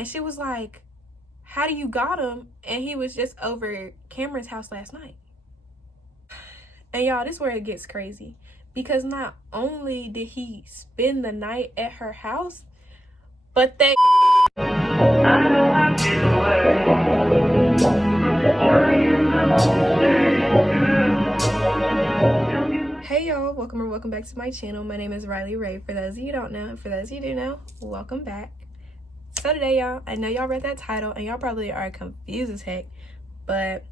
And she was like, how do you got him? And he was just over Cameron's house last night. And y'all, this is where it gets crazy. Because not only did he spend the night at her house, but they... Hey y'all, welcome back to my channel. My name is Riley Ray. For those of you who don't know, and for those of you who do know, welcome back. So today, y'all, I know y'all read that title and y'all probably are confused as heck, but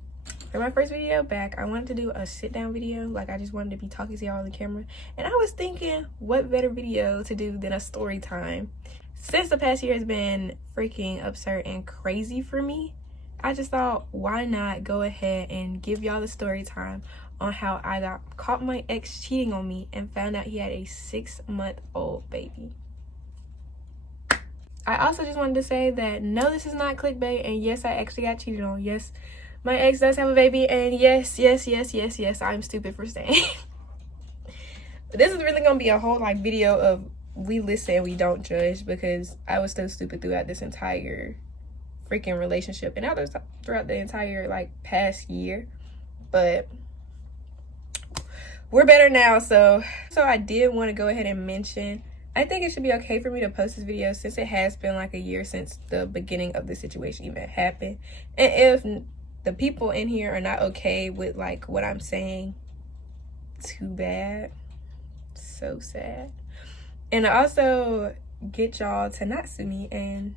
for my first video back, I wanted to do a sit down video. Like, I just wanted to be talking to y'all on the camera, and I was thinking, what better video to do than a story time? Since the past year has been freaking absurd and crazy for me, I just thought, why not go ahead and give y'all the story time on how I got caught my ex cheating on me and found out he had a 6-month-old baby. I also just wanted to say that no, this is not clickbait, and yes, I actually got cheated on. Yes, my ex does have a baby, and yes, I'm stupid for saying. But this is really gonna be a whole like video of we listen, we don't judge, because I was so stupid throughout this entire freaking relationship and others throughout the entire like past year. But we're better now, so I did want to go ahead and mention, I think it should be okay for me to post this video since it has been like a year since the beginning of the situation even happened. And if the people in here are not okay with like what I'm saying, too bad. So sad. And I also get y'all to not sue me and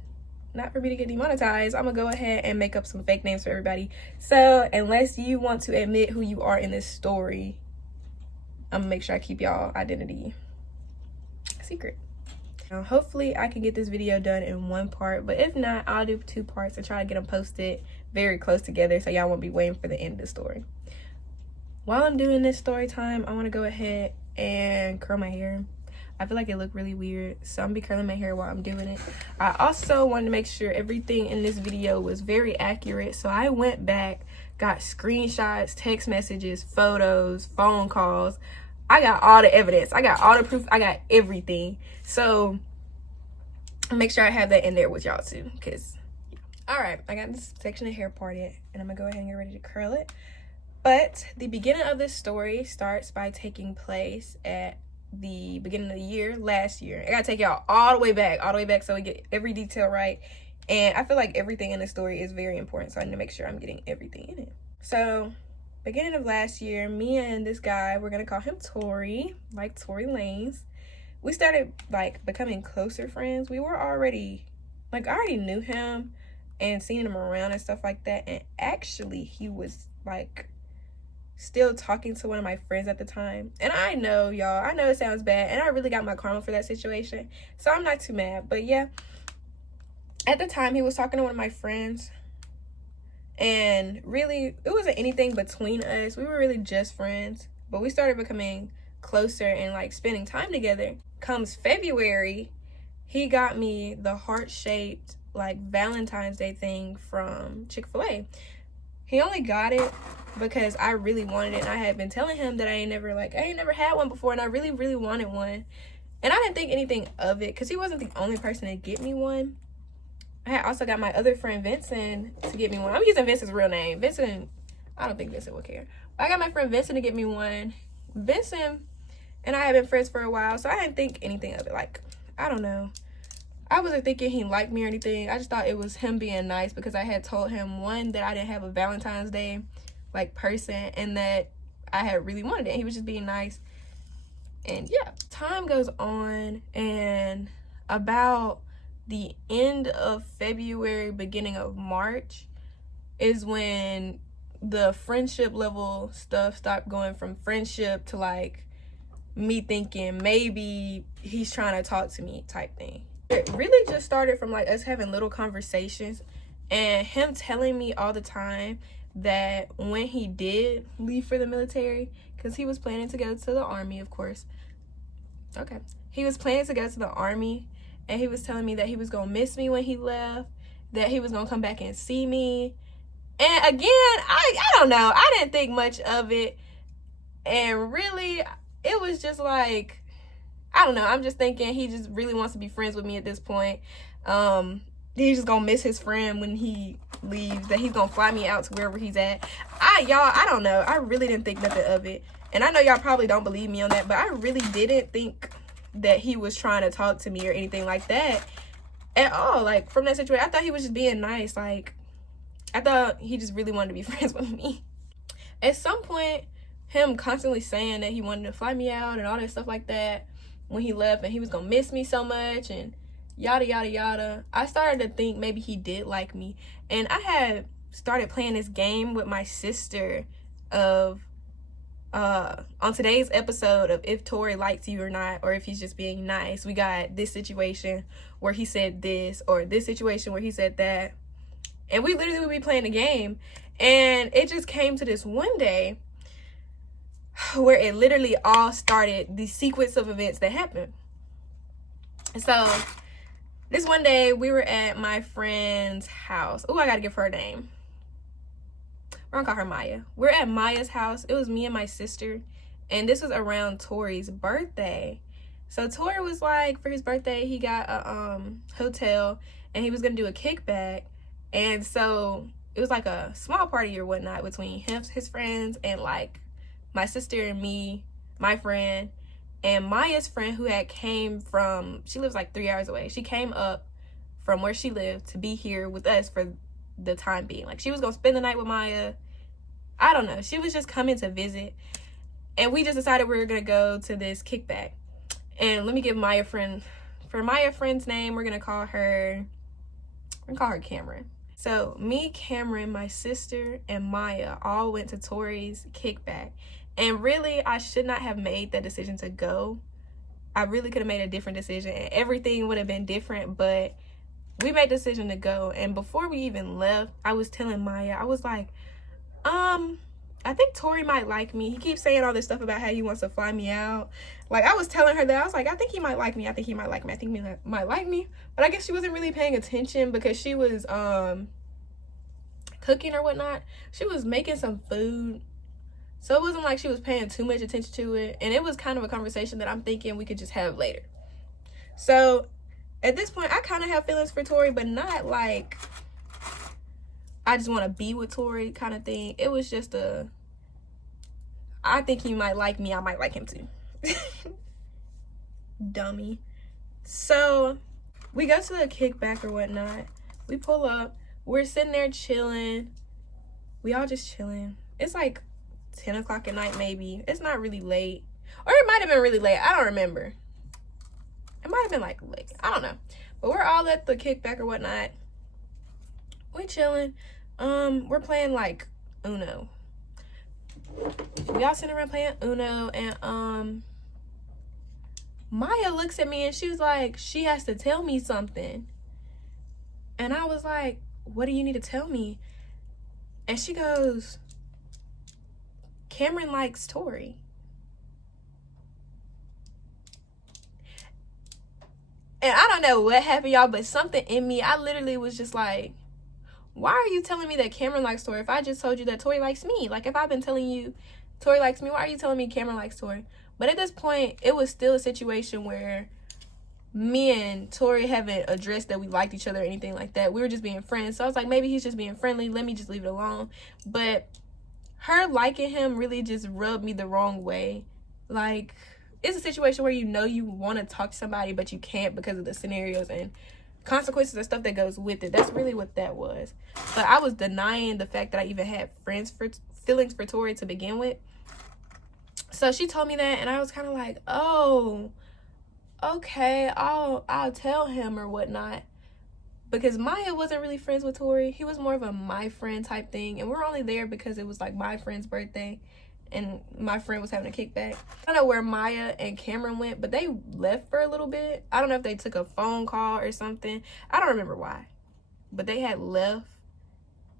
not for me to get demonetized. I'm gonna go ahead and make up some fake names for everybody. So unless you want to admit who you are in this story, I'm gonna make sure I keep y'all identity secret. Now, hopefully I can get this video done in one part, but if not, I'll do 2 parts and try to get them posted very close together so y'all won't be waiting for the end of the story. While I'm doing this story time, I want to go ahead and curl my hair. I feel like it looked really weird, so I'm gonna be curling my hair while I'm doing it. I also wanted to make sure everything in this video was very accurate, so I went back, got screenshots, text messages, photos, phone calls. I got all the evidence, I got all the proof, I got everything. So make sure I have that in there with y'all too, because all right, I got this section of hair parted and I'm gonna go ahead and get ready to curl it. But the beginning of this story starts by taking place at the beginning of the year, last year. I gotta take y'all all the way back so we get every detail right. And I feel like everything in the story is very important, so I need to make sure I'm getting everything in it. So beginning of last year, me and this guy, we're gonna call him Tory, like Tory Lanez. We started like becoming closer friends. We were already, like, I already knew him and seen him around and stuff like that. And actually he was like still talking to one of my friends at the time. And I know, y'all, I know it sounds bad, and I really got my karma for that situation, so I'm not too mad. But yeah, at the time he was talking to one of my friends, and really it wasn't anything between us. We were really just friends, but we started becoming closer and like spending time together. Comes February, he got me the heart-shaped like Valentine's Day thing from Chick-fil-A. He only got it because I really wanted it, and I had been telling him that I ain't never had one before, and I really wanted one. And I didn't think anything of it because he wasn't the only person to get me one. I had also got my other friend Vincent to get me one. I'm using Vincent's real name. Vincent, I don't think Vincent will care. But I got my friend Vincent to get me one. Vincent and I had been friends for a while, so I didn't think anything of it. Like, I don't know, I wasn't thinking he liked me or anything. I just thought it was him being nice because I had told him, one, that I didn't have a Valentine's Day like person, and that I had really wanted it. He was just being nice. And yeah, time goes on, and about the end of February, beginning of March is when the friendship level stuff stopped going from friendship to like me thinking maybe he's trying to talk to me type thing. It really just started from like us having little conversations and him telling me all the time that when he did leave for the military, because he was planning to go to the army, of course. Okay, he was planning to go to the army, and he was telling me that he was gonna miss me when he left, that he was gonna come back and see me. And again, I don't know, I didn't think much of it, and really it was just like, I don't know, I'm just thinking he just really wants to be friends with me at this point. he's just gonna miss his friend when he leaves, that he's gonna fly me out to wherever he's at. I don't know. I really didn't think nothing of it. And I know y'all probably don't believe me on that, but I really didn't think that he was trying to talk to me or anything like that at all. Like, from that situation, I thought he was just being nice. Like, I thought he just really wanted to be friends with me. At some point, him constantly saying that he wanted to fly me out and all that stuff like that when he left, and he was gonna miss me so much and yada yada yada, I started to think maybe he did like me. And I had started playing this game with my sister of on today's episode of if Tory likes you or not, or if he's just being nice. We got this situation where he said this, or this situation where he said that, and we literally would be playing the game. And it just came to this one day where it literally all started, the sequence of events that happened. So this one day we were at my friend's house. Oh, I gotta give her a name. We're gonna call her Maya. We're at Maya's house. It was me and my sister, and this was around Tori's birthday. So Tori was like, for his birthday, he got a hotel, and he was gonna do a kickback. And so it was like a small party or whatnot between him, his friends, and like my sister and me, my friend, and Maya's friend, who had came from, she lives like 3 hours away. She came up from where she lived to be here with us for the time being. Like, she was gonna spend the night with Maya. I don't know, she was just coming to visit, and we just decided we were gonna go to this kickback. And let me give Maya friend, for Maya friend's name, we're gonna call her Cameron. So me, Cameron, my sister, and Maya all went to Tori's kickback. And really, I should not have made that decision to go. I really could have made a different decision, and everything would have been different, but we made the decision to go. And before we even left, I was telling Maya, I was like, I think Tori might like me. He keeps saying all this stuff about how he wants to fly me out. Like, I was telling her that. I was like, I think he might like me. I think he might like me. I think he might like me. But I guess she wasn't really paying attention because she was cooking or whatnot. She was making some food. So it wasn't like she was paying too much attention to it. And it was kind of a conversation that I'm thinking we could just have later. So at this point, I kind of have feelings for Tori, but not like I just want to be with Tori kind of thing. It was just I think he might like me. I might like him too. Dummy. So we go to the kickback or whatnot. We pull up. We're sitting there chilling. We all just chilling. It's like 10 o'clock at night maybe. It's not really late. Or it might have been really late. I don't remember. It might have been like late. I don't know. But we're all at the kickback or whatnot. We chilling. We're playing like Uno. We all sitting around playing Uno, and Maya looks at me and she was like, she has to tell me something. And I was like, what do you need to tell me? And she goes, Cameron likes Tori. And I don't know what happened, y'all, but something in me, I literally was just like, why are you telling me that Cameron likes Tori if I just told you that Tori likes me? Like, if I've been telling you Tori likes me, why are you telling me Cameron likes Tori? But at this point, it was still a situation where me and Tori haven't addressed that we liked each other or anything like that. We were just being friends. So I was like, maybe he's just being friendly. Let me just leave it alone. But her liking him really just rubbed me the wrong way. Like, it's a situation where you know you want to talk to somebody, but you can't because of the scenarios and consequences and stuff that goes with it. That's really what that was. But I was denying the fact that I even had feelings for Tori to begin with. So she told me that, and I was kind of like, oh, okay, I'll tell him or whatnot. Because Maya wasn't really friends with Tori. He was more of a my friend type thing, and we're only there because it was like my friend's birthday and my friend was having a kickback. I don't know where Maya and Cameron went, but they left for a little bit. I don't know if they took a phone call or something. I don't remember why, but they had left.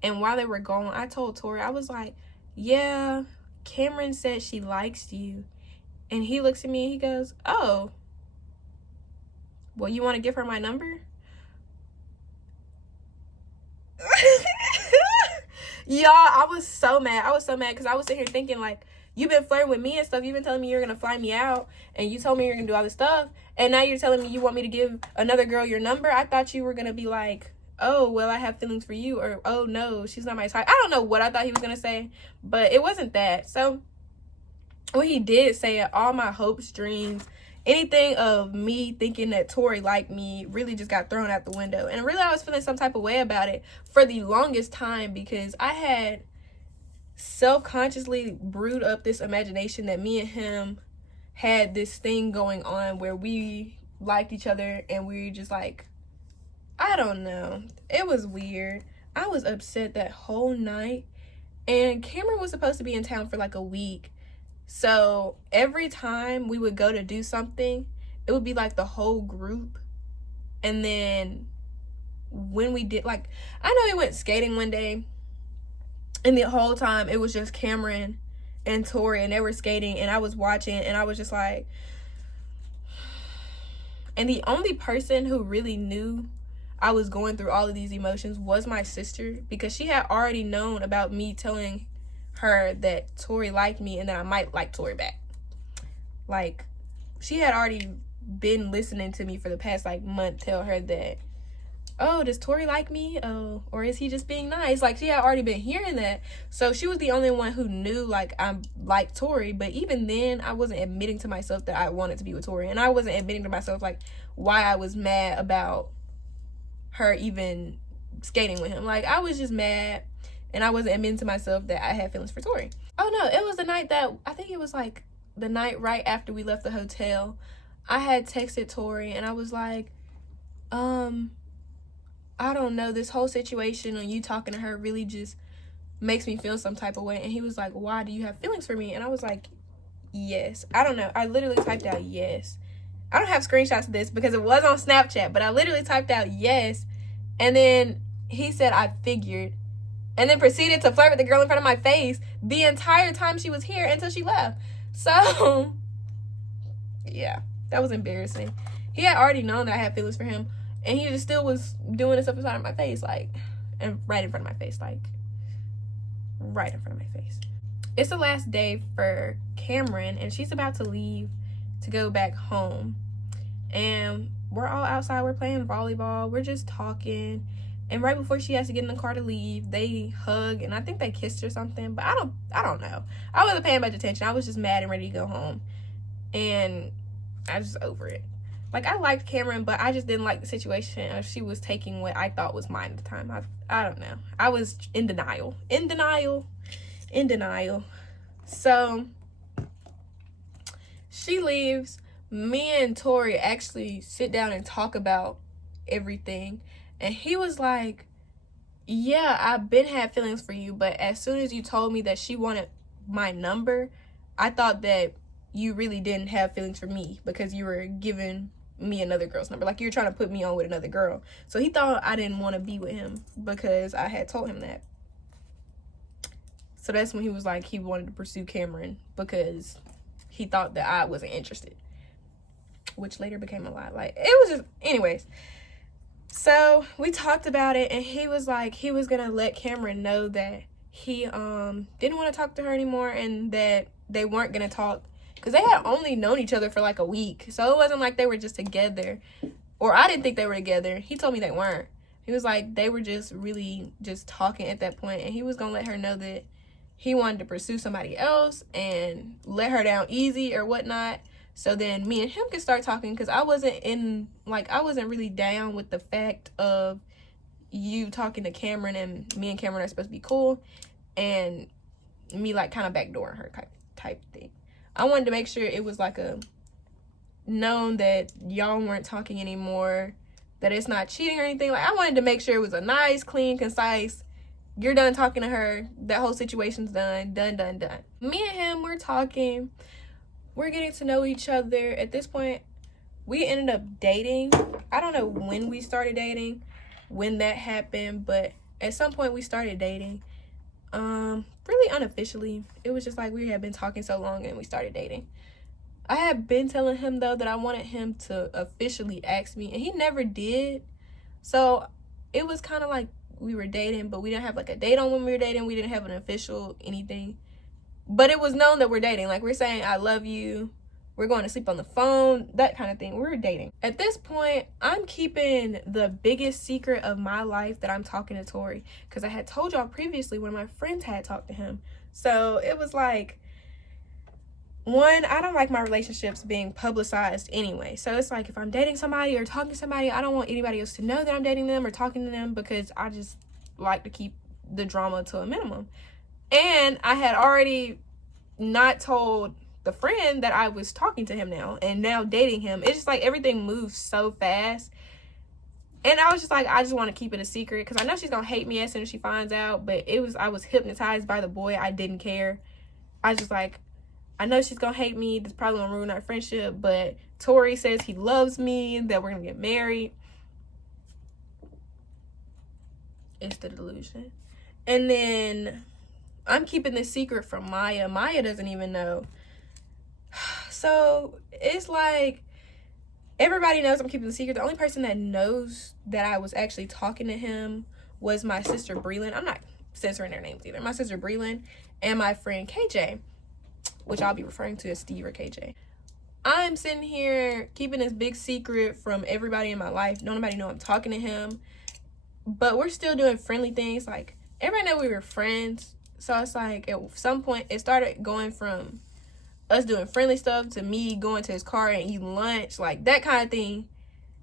And while they were gone, I told Tori, I was like, yeah, Cameron said she likes you. And he looks at me and he goes, oh, well, you want to give her my number? Y'all, I was so mad. I was so mad because I was sitting here thinking, like, you've been flirting with me and stuff. You've been telling me you're going to fly me out, and you told me you're going to do all this stuff, and now you're telling me you want me to give another girl your number? I thought you were going to be like, oh, well, I have feelings for you, or oh no, she's not my type. I don't know what I thought he was gonna say, but it wasn't that. So what he did say, all my hopes, dreams, anything of me thinking that Tori liked me really just got thrown out the window. And really, I was feeling some type of way about it for the longest time, because I had self-consciously brewed up this imagination that me and him had this thing going on where we liked each other, and we were just like, I don't know. It was weird. I was upset that whole night, and Cameron was supposed to be in town for like a week. So every time we would go to do something, it would be like the whole group. And then when we did, like, I know we went skating one day, and the whole time it was just Cameron and Tori, and they were skating, and I was watching, and I was just like, and the only person who really knew I was going through all of these emotions was my sister, because she had already known about me telling her that Tori liked me and that I might like Tori back. Like, she had already been listening to me for the past like month tell her that, oh, does Tori like me? Oh, or is he just being nice? Like, she had already been hearing that. So she was the only one who knew like I'm like Tori. But even then, I wasn't admitting to myself that I wanted to be with Tori, and I wasn't admitting to myself like why I was mad about her even skating with him. Like, I was just mad, and I wasn't admitting to myself that I had feelings for Tori. Oh no, it was the night that, I think it was like the night right after we left the hotel. I had texted Tori, and I was like, I don't know, this whole situation and you talking to her really just makes me feel some type of way. And he was like, why do you have feelings for me? And I was like, yes. I don't know. I literally typed out yes. I don't have screenshots of this because it was on Snapchat, but I literally typed out yes. And then he said, I figured. And then proceeded to flirt with the girl in front of my face the entire time she was here until she left. So, yeah, that was embarrassing. He had already known that I had feelings for him, and he just still was doing this up inside of my face, like, and right in front of my face, like, right in front of my face. It's the last day for Cameron, and she's about to leave to go back home. And we're all outside, we're playing volleyball, we're just talking. And right before she has to get in the car to leave, they hug, and I think they kissed or something, but I don't know. I wasn't paying much attention. I was just mad and ready to go home. And I was just over it. Like, I liked Cameron, but I just didn't like the situation of she was taking what I thought was mine at the time. I don't know. I was in denial. So, she leaves. Me and Tori actually sit down and talk about everything. And he was like, yeah, I've been had feelings for you, but as soon as you told me that she wanted my number, I thought that you really didn't have feelings for me because you were giving me another girl's number. Like, you were trying to put me on with another girl. So he thought I didn't want to be with him because I had told him that. So that's when he was like, he wanted to pursue Cameron because he thought that I wasn't interested, which later became a lie. Like, it was just, anyways. So we talked about it, and he was like, he was gonna let Cameron know that he didn't want to talk to her anymore, and that they weren't gonna talk because they had only known each other for like a week. So it wasn't like they were just together, or I didn't think they were together. He told me they weren't. He was like, they were just really just talking at that point, and he was gonna let her know that he wanted to pursue somebody else and let her down easy or whatnot. So then me and him could start talking, because I wasn't really down with the fact of you talking to Cameron and me and Cameron are supposed to be cool, and me like kind of backdooring her type thing. I wanted to make sure it was like a known that y'all weren't talking anymore, that it's not cheating or anything. Like, I wanted to make sure it was a nice, clean, concise, you're done talking to her, that whole situation's done. Me and him, we're talking. We're getting to know each other. At this point, we ended up dating. I don't know when we started dating, when that happened, but at some point we started dating. Really unofficially. It was just like we had been talking so long and we started dating. I had been telling him, though, that I wanted him to officially ask me, and he never did. So it was kind of like we were dating, but we didn't have like a date on when we were dating. We didn't have an official anything. But it was known that we're dating. Like, we're saying, I love you. We're going to sleep on the phone, that kind of thing. We were dating. At this point, I'm keeping the biggest secret of my life that I'm talking to Tori, because I had told y'all previously one of my friends had talked to him. So it was like, one, I don't like my relationships being publicized anyway. So it's like, if I'm dating somebody or talking to somebody, I don't want anybody else to know that I'm dating them or talking to them, because I just like to keep the drama to a minimum. And I had already not told the friend that I was talking to him now and now dating him. It's just like everything moves so fast. And I was just like, I just want to keep it a secret, because I know she's going to hate me as soon as she finds out. But I was hypnotized by the boy. I didn't care. I was just like, I know she's going to hate me. That's probably going to ruin our friendship. But Tori says he loves me, that we're going to get married. It's the delusion. And then I'm keeping this secret from Maya. Maya doesn't even know. So it's like, everybody knows I'm keeping the secret. The only person that knows that I was actually talking to him was my sister Breland. I'm not censoring their names either. My sister Breland and my friend KJ, which I'll be referring to as Steve or KJ. I'm sitting here keeping this big secret from everybody in my life. Nobody know I'm talking to him. But we're still doing friendly things. Like, everybody know we were friends. So it's like, at some point, it started going from us doing friendly stuff to me going to his car and eating lunch. Like, that kind of thing.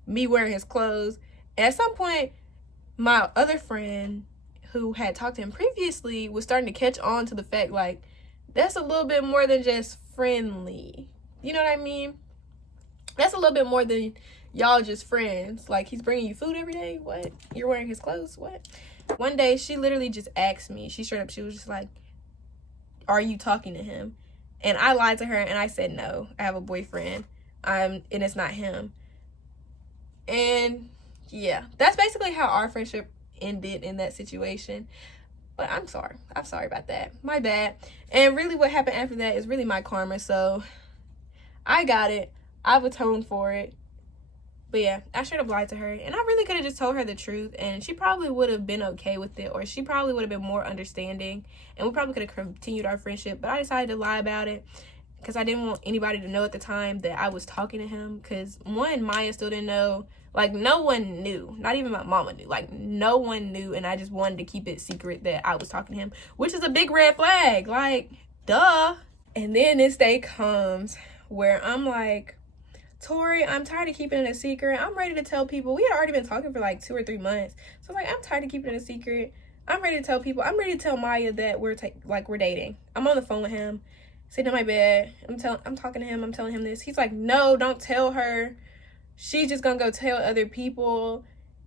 Me wearing his clothes. And at some point, my other friend who had talked to him previously was starting to catch on to the fact, like, that's a little bit more than just friendly. You know what I mean? That's a little bit more than y'all just friends. Like, he's bringing you food every day? What? You're wearing his clothes? What? One day, she literally just asked me. She straight up, she was just like, are you talking to him? And I lied to her and I said, no, I have a boyfriend. And it's not him. And yeah, that's basically how our friendship ended in that situation. But I'm sorry. I'm sorry about that. My bad. And really what happened after that is really my karma. So I got it. I've atoned for it. But yeah, I straight up lied to her. And I really could have just told her the truth. And she probably would have been okay with it. Or she probably would have been more understanding. And we probably could have continued our friendship. But I decided to lie about it, because I didn't want anybody to know at the time that I was talking to him. Because one, Maya still didn't know. Like, no one knew. Not even my mama knew. Like, no one knew. And I just wanted to keep it secret that I was talking to him. Which is a big red flag. Like, duh. And then this day comes where I'm like, Tori, I'm tired of keeping it a secret. I'm ready to tell people. We had already been talking for like 2 or 3 months. So I'm like, I'm tired of keeping it a secret. I'm ready to tell people. I'm ready to tell Maya that we're dating. I'm on the phone with him, sitting in my bed. I'm talking to him. I'm telling him this. He's like, no, don't tell her. She's just gonna go tell other people.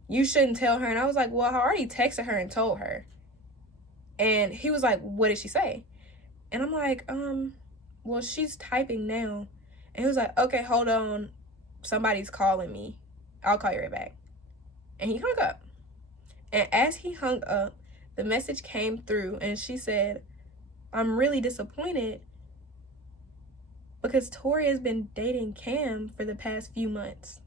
You shouldn't tell her. And I was like, well, I already texted her and told her. And he was like, what did she say? And I'm like, well, she's typing now. And he was like, okay, hold on. Somebody's calling me. I'll call you right back. And he hung up. And as he hung up, the message came through and she said, I'm really disappointed because Tori has been dating Cam for the past few months.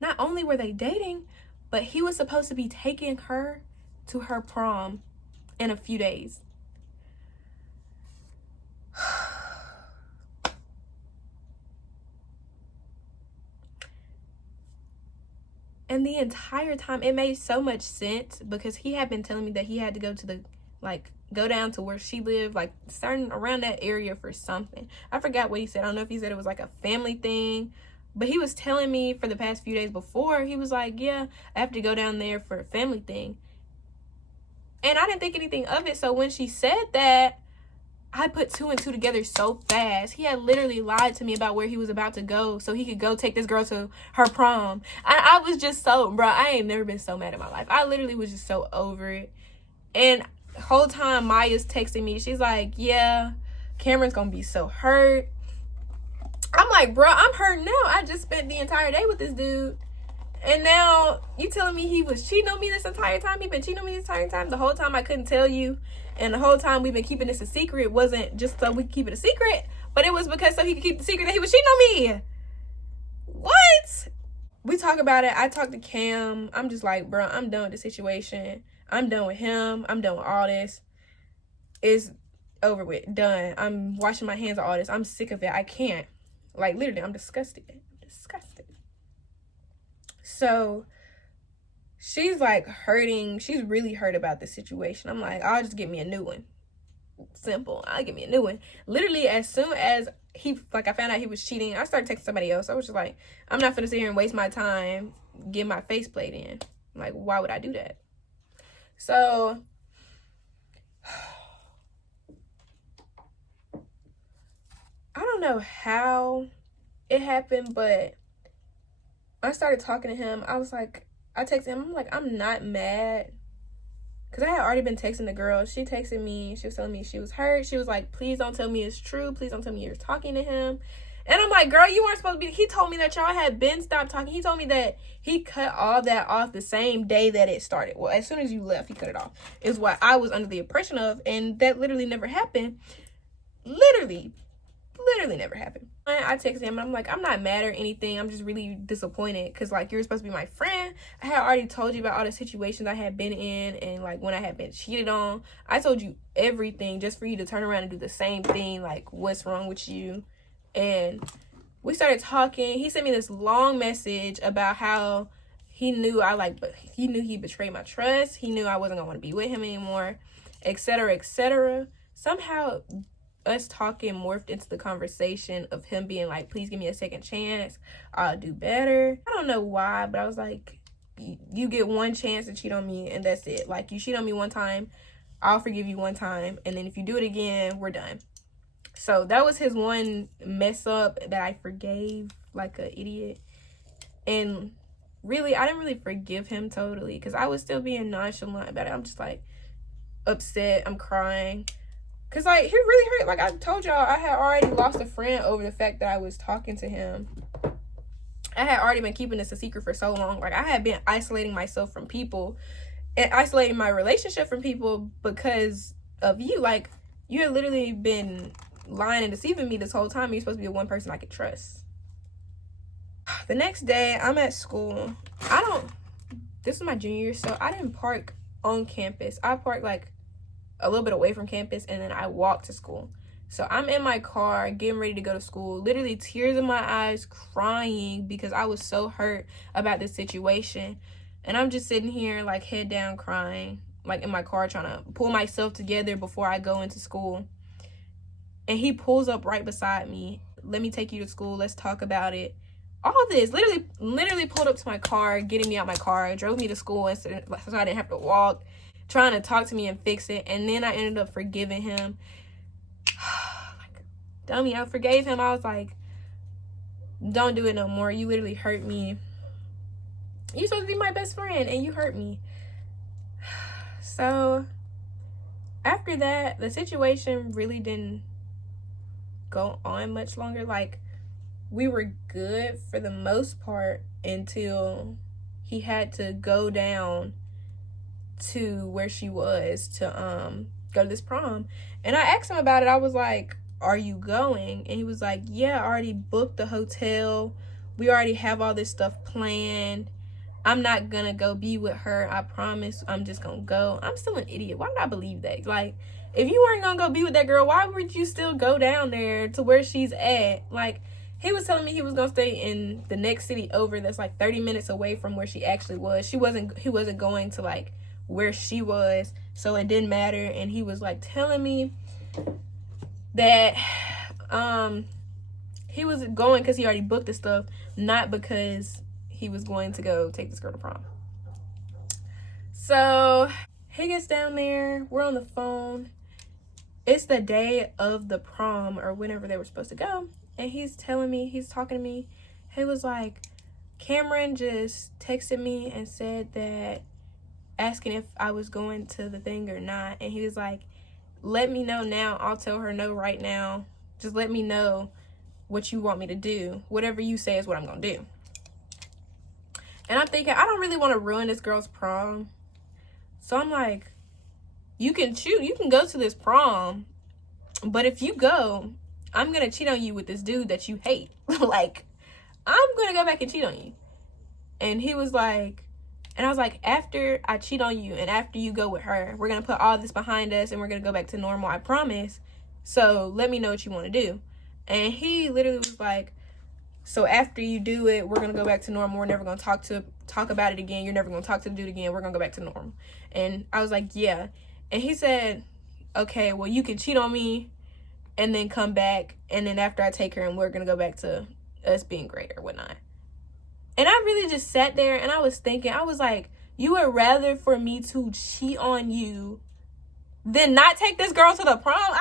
Not only were they dating, but he was supposed to be taking her to her prom in a few days. And the entire time, it made so much sense because he had been telling me that he had to go to go down to where she lived, like certain around that area for something. I forgot what he said. I don't know if he said it was like a family thing, but he was telling me for the past few days before, he was like, yeah, I have to go down there for a family thing. And I didn't think anything of it. So when she said that, I put 2 and 2 together so fast. He had literally lied to me about where he was about to go so he could go take this girl to her prom. I was just so, bro, I ain't never been so mad in my life. I literally was just so over it. And the whole time Maya's texting me, she's like, yeah, Cameron's gonna be so hurt. I'm like, bro, I'm hurt now. I just spent the entire day with this dude. And now you telling me he was cheating on me this entire time? He been cheating on me this entire time? The whole time I couldn't tell you. And the whole time we've been keeping this a secret. It wasn't just so we could keep it a secret, but it was because so he could keep the secret that he was cheating on me. What? We talk about it. I talk to Cam. I'm just like, bro, I'm done with the situation. I'm done with him. I'm done with all this. It's over with, done. I'm washing my hands of all this. I'm sick of it. I can't. Like, literally, I'm disgusted. So she's like hurting. She's really hurt about the situation. I'm like, I'll just get me a new one. Simple. I'll get me a new one. Literally, as soon as I found out he was cheating, I started texting somebody else. I was just like, I'm not finna sit here and waste my time getting my face played in. Like, why would I do that? So I don't know how it happened, but I started talking to him. I was like, I texted him. I'm like, I'm not mad. Because I had already been texting the girl. She texted me. She was telling me she was hurt. She was like, please don't tell me it's true. Please don't tell me you're talking to him. And I'm like, girl, you weren't supposed to be. He told me that y'all had been stopped talking. He told me that he cut all that off the same day that it started. Well, as soon as you left, he cut it off. Is what I was under the impression of. And that literally never happened. Literally never happened. I texted him and I'm like, I'm not mad or anything. I'm just really disappointed because, like, you're supposed to be my friend. I had already told you about all the situations I had been in and, like, when I had been cheated on. I told you everything just for you to turn around and do the same thing. Like, what's wrong with you? And we started talking. He sent me this long message about how he knew he betrayed my trust. He knew I wasn't gonna want to be with him anymore, etc., etc. Somehow us talking morphed into the conversation of him being like, please give me a second chance. I'll do better. I don't know why, but I was like, you get one chance to cheat on me and that's it. Like, you cheat on me one time, I'll forgive you one time. And then if you do it again, we're done. So that was his one mess up that I forgave like an idiot. And really, I didn't really forgive him totally because I was still being nonchalant about it. I'm just like upset. I'm crying. Because, like, he really hurt. Like, I told y'all, I had already lost a friend over the fact that I was talking to him. I had already been keeping this a secret for so long. Like, I had been isolating myself from people and isolating my relationship from people because of you. Like, you had literally been lying and deceiving me this whole time. You're supposed to be the one person I could trust. The next day, I'm at school. This is my junior year, so I didn't park on campus. I parked, like, a little bit away from campus, and then I walked to school. So I'm in my car getting ready to go to school, literally tears in my eyes, crying because I was so hurt about this situation. And I'm just sitting here like head down crying, like in my car, trying to pull myself together before I go into school. And he pulls up right beside me. Let me take you to school. Let's talk about it. All this literally pulled up to my car, getting me out my car, drove me to school so I didn't have to walk, trying to talk to me and fix it. And then I ended up forgiving him. Like, dummy, I forgave him. I was like, don't do it no more. You literally hurt me. You're supposed to be my best friend and you hurt me. So after that, the situation really didn't go on much longer. Like, we were good for the most part until he had to go down to where she was to go to this prom. And I asked him about it. I was like, are you going? And he was like, yeah, I already booked the hotel. We already have all this stuff planned. I'm not gonna go be with her. I promise. I'm just gonna go. I'm still an idiot. Why did I believe that? Like, if you weren't gonna go be with that girl, why would you still go down there to where she's at? Like, he was telling me he was gonna stay in the next city over that's like 30 minutes away from where she actually was. He wasn't going to like where she was, so it didn't matter. And he was like telling me that he was going because he already booked the stuff, not because he was going to go take this girl to prom. So he gets down there, we're on the phone. It's the day of the prom or whenever they were supposed to go. And he's talking to me. He was like, Cameron just texted me and said that, asking if I was going to the thing or not. And he was like, let me know now. I'll tell her no right now. Just let me know what you want me to do. Whatever you say is what I'm going to do. And I'm thinking, I don't really want to ruin this girl's prom. So I'm like, you can go to this prom, but if you go, I'm going to cheat on you with this dude that you hate. Like, I'm going to go back and cheat on you. And he was like, and I was like, after I cheat on you and after you go with her, we're going to put all this behind us and we're going to go back to normal, I promise. So let me know what you want to do. And he literally was like, so after you do it, we're going to go back to normal. We're never going to talk about it again. You're never going to talk to the dude again. We're going to go back to normal. And I was like, yeah. And he said, okay, well, you can cheat on me and then come back. And then after I take her, and we're going to go back to us being great or whatnot. And I really just sat there and I was thinking, I was like, you would rather for me to cheat on you than not take this girl to the prom?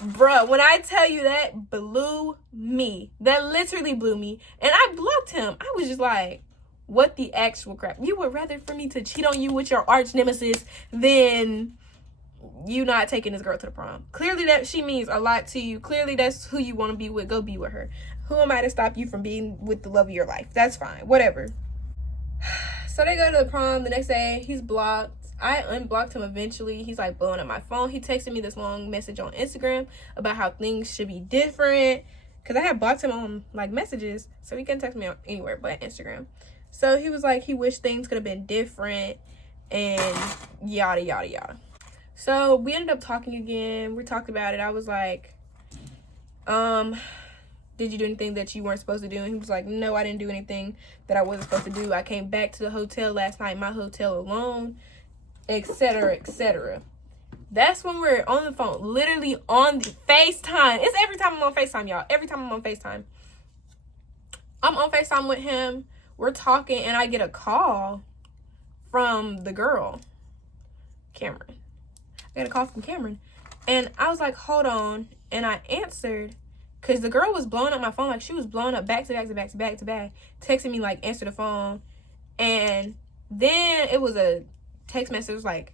Bruh, when I tell you, that blew me. That literally blew me. And I blocked him. I was just like, what the actual crap? You would rather for me to cheat on you with your arch nemesis than you not taking this girl to the prom. Clearly that she means a lot to you. Clearly that's who you want to be with. Go be with her. Who am I to stop you from being with the love of your life? That's fine. Whatever. So they go to the prom the next day. He's blocked. I unblocked him eventually. He's like blowing up my phone. He texted me this long message on Instagram about how things should be different. Because I had blocked him on like messages. So he couldn't text me anywhere but Instagram. So he was like, he wished things could have been different. And yada, yada, yada. So we ended up talking again. We talked about it. I was like, did you do anything that you weren't supposed to do? And he was like, no, I didn't do anything that I wasn't supposed to do. I came back to the hotel last night, my hotel alone, etc., etc. That's when we're on the phone, literally on the FaceTime. It's every time I'm on FaceTime, y'all. Every time I'm on FaceTime. I'm on FaceTime with him. We're talking, and I get a call from the girl, Cameron. I got a call from Cameron. And I was like, hold on. And I answered, because the girl was blowing up my phone. Like, she was blowing up back to back to back to back to back, texting me, like, answer the phone. And then it was a text message like,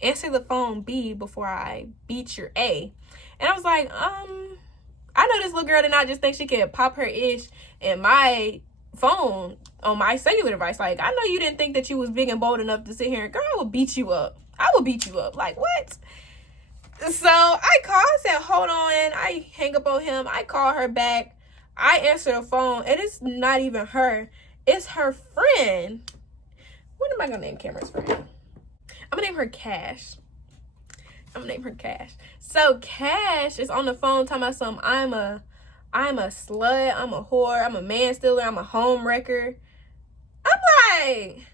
answer the phone B before I beat your A. And I was like, I know this little girl did not just think she could pop her ish in my phone on my cellular device. Like, I know you didn't think that you was big and bold enough to sit here and, girl, I will beat you up. I will beat you up. Like, what? So I called, I said, hold on. I hang up on him. I call her back. I answer the phone, and it's not even her. It's her friend. What am I going to name Cameron's friend? I'm going to name her Cash. So Cash is on the phone talking about something. I'm a slut. I'm a whore. I'm a man stealer. I'm a home wrecker. I'm like,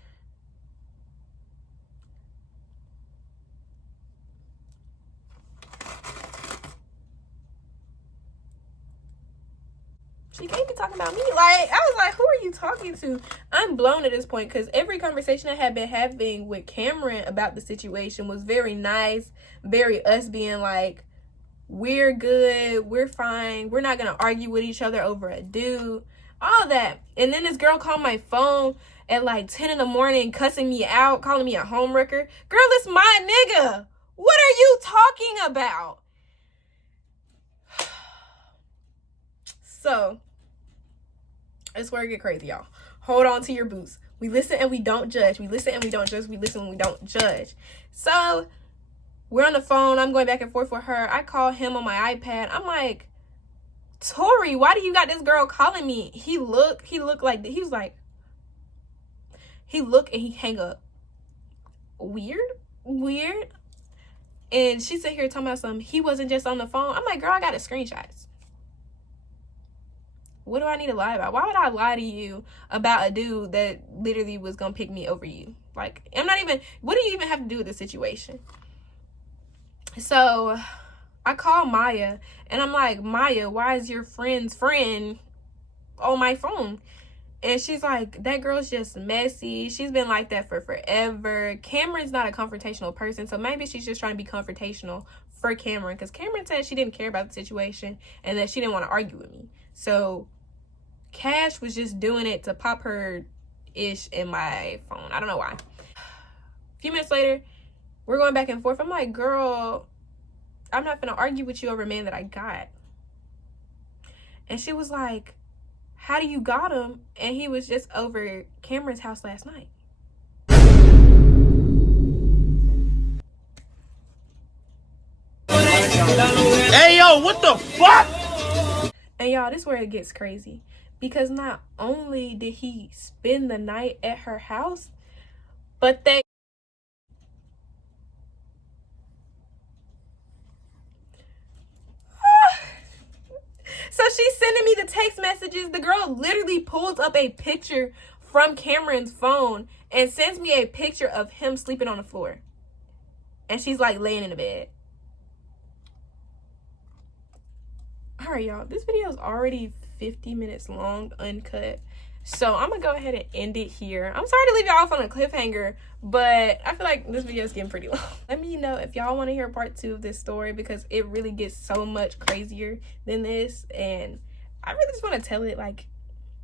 she can't be talking about me. Like, I was like, who are you talking to? I'm blown at this point, because every conversation I had been having with Cameron about the situation was very nice, very us being like, we're good, we're fine, we're not gonna argue with each other over a dude, all that. And then this girl called my phone at like 10 in the morning, cussing me out, calling me a home wrecker. Girl, it's my nigga. What are you talking about? So it's where it get crazy, y'all. Hold on to your boots. We listen and we don't judge. We listen and we don't judge. We listen and we don't judge. So we're on the phone. I'm going back and forth with her. I call him on my iPad. I'm like, Tori, why do you got this girl calling me? He looked like, he was like, he looked and he hang up. Weird. And she sit here talking about something. He wasn't just on the phone. I'm like, girl, I got his screenshots. What do I need to lie about? Why would I lie to you about a dude that literally was going to pick me over you? Like, what do you even have to do with the situation? So I call Maya, and I'm like, Maya, why is your friend's friend on my phone? And she's like, that girl's just messy. She's been like that for forever. Cameron's not a confrontational person, so maybe she's just trying to be confrontational for Cameron, because Cameron said she didn't care about the situation and that she didn't want to argue with me. So Cash was just doing it to pop her ish in my phone. I don't know why. A few minutes later, we're going back and forth. I'm like, girl, I'm not gonna argue with you over a man that I got. And she was like, how do you got him? And he was just over Cameron's house last night. Hey, yo, what the fuck? And y'all, this is where it gets crazy. Because not only did he spend the night at her house, but So she's sending me the text messages. The girl literally pulls up a picture from Cameron's phone and sends me a picture of him sleeping on the floor. And she's like laying in the bed. All right, y'all. This video is already 50 minutes long, uncut. So I'm going to go ahead and end it here. I'm sorry to leave y'all off on a cliffhanger, but I feel like this video is getting pretty long. Let me know if y'all want to hear part 2 of this story, because it really gets so much crazier than this. And I really just want to tell it. Like,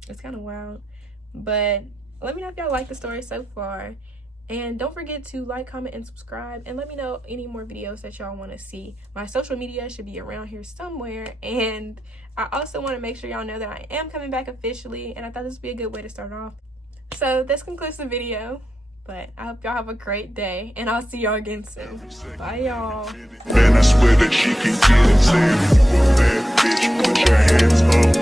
it's kind of wild. But let me know if y'all like the story so far. And don't forget to like, comment, and subscribe. And let me know any more videos that y'all want to see. My social media should be around here somewhere. And I also want to make sure y'all know that I am coming back officially. And I thought this would be a good way to start off. So this concludes the video. But I hope y'all have a great day. And I'll see y'all again soon. Bye, y'all. Man, I swear that she can get it. Say if you a bad bitch, put your hands up.